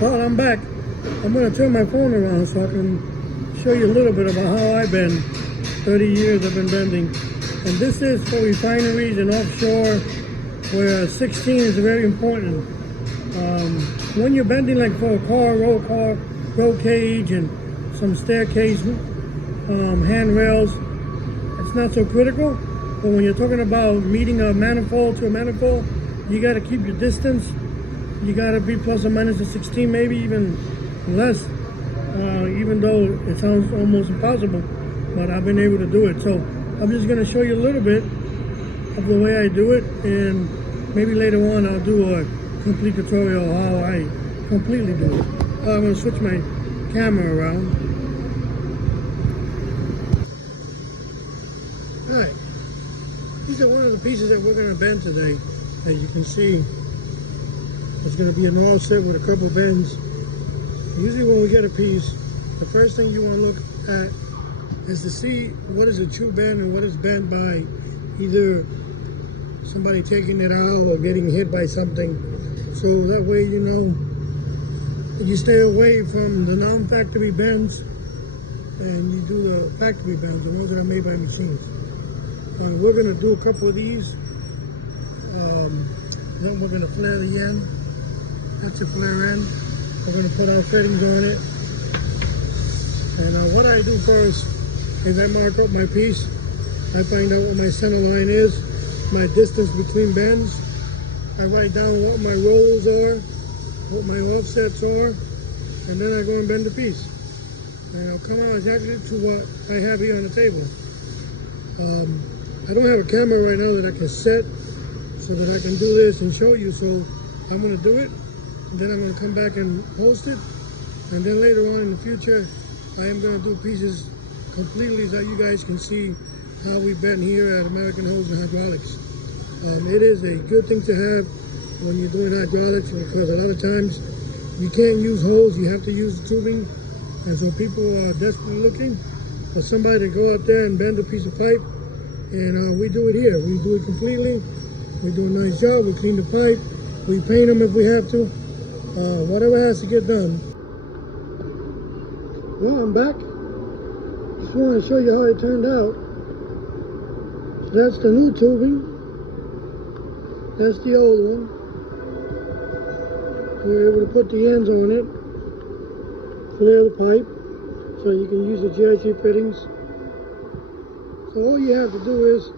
Well, I'm back. I'm going to turn my phone around so I can show you a little bit about how I've been. 30 years I've been bending. And this is for refineries and offshore where 16 is very important. When you're bending like for a roll cage and some staircase handrails, it's not so critical. But when you're talking about meeting a manifold to a manifold, you got to keep your distance. You got to be plus or minus a 16, maybe even less, even though it sounds almost impossible, but I've been able to do it. So I'm just going to show you a little bit of the way I do it, and maybe later on I'll do a complete tutorial how I completely do it. I'm going to switch my camera around. All right, these are one of the pieces that we're going to bend today. As you can see, it's going to be an offset with a couple bends. Usually when we get a piece, the first thing you want to look at is to see what is a true bend and what is bent by either somebody taking it out or getting hit by something. So that way you know you stay away from the non-factory bends and you do the factory bends, the ones that are made by machines. We're going to do a couple of these. Then we're going to flare the end. That's a flare end. We're going to put our fittings on it. And what I do first is I mark up my piece. I find out what my center line is, my distance between bends. I write down what my rolls are, what my offsets are, and then I go and bend the piece. And I'll come out exactly to what I have here on the table. I don't have a camera right now that I can set so that I can do this and show you, so I'm going to do it. And then I'm going to come back and post it. And then later on in the future, I am going to do pieces completely so you guys can see how we bend here at American Hose and Hydraulics. It is a good thing to have when you're doing hydraulics, because a lot of times you can't use hose, you have to use the tubing. And so people are desperately looking for somebody to go out there and bend a piece of pipe. And we do it here. We do it completely. We do a nice job. We clean the pipe. We paint them if we have to. Whatever has to get done. Well, I'm back. Just want to show you how it turned out. That's the new tubing. That's the old one. We're able to put the ends on it. Flare the pipe so you can use the GIC fittings. So all you have to do is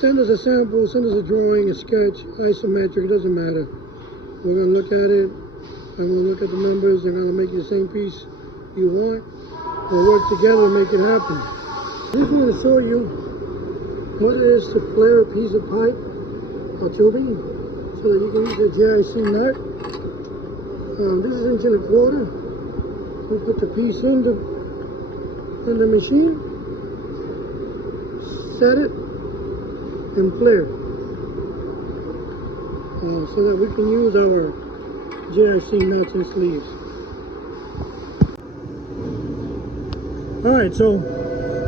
send us a sample, send us a drawing, a sketch, isometric, it doesn't matter. We're going to look at it, I'm going to look at the numbers, I'm going to make you the same piece you want. We'll work together to make it happen. I just want to show you what it is to flare a piece of pipe or tubing so that you can use the GIC nut. This is 1 1/4 inch. We put the piece in the machine, set it, and flare, so that we can use our GIC nuts and sleeves. Alright, so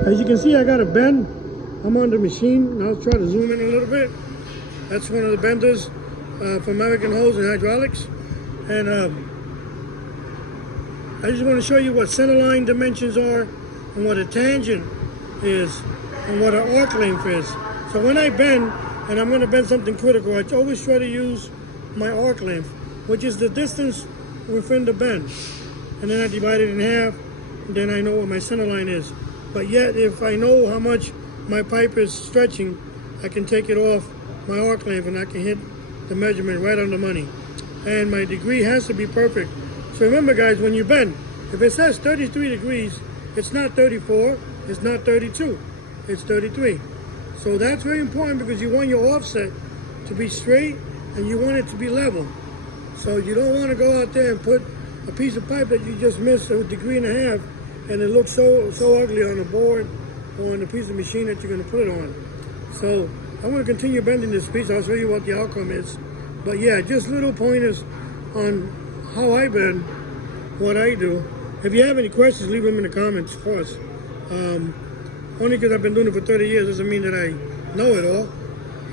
as you can see, I got a bend. I'm on the machine. I'll try to zoom in a little bit. That's one of the benders for American Hose and Hydraulics. And I just want to show you what center line dimensions are and what a tangent is and what an arc length is. So when I bend, and I'm going to bend something critical, I always try to use my arc length, which is the distance within the bend. And then I divide it in half, and then I know what my center line is. But yet, if I know how much my pipe is stretching, I can take it off my arc length and I can hit the measurement right on the money. And my degree has to be perfect. So remember guys, when you bend, if it says 33 degrees, it's not 34, it's not 32, it's 33. So that's very important because you want your offset to be straight and you want it to be level. So you don't want to go out there and put a piece of pipe that you just missed a degree and a half and it looks so ugly on the board or on the piece of machine that you're going to put it on. So I'm going to continue bending this piece. I'll show you what the outcome is. But yeah, just little pointers on how I bend, what I do. If you have any questions, leave them in the comments, of course. Only because I've been doing it for 30 years doesn't mean that I know it all.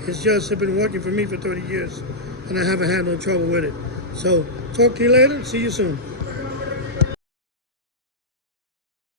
It's just it's been working for me for 30 years, and I haven't had no trouble with it. So talk to you later. See you soon.